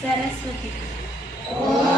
Sarasvati. Om.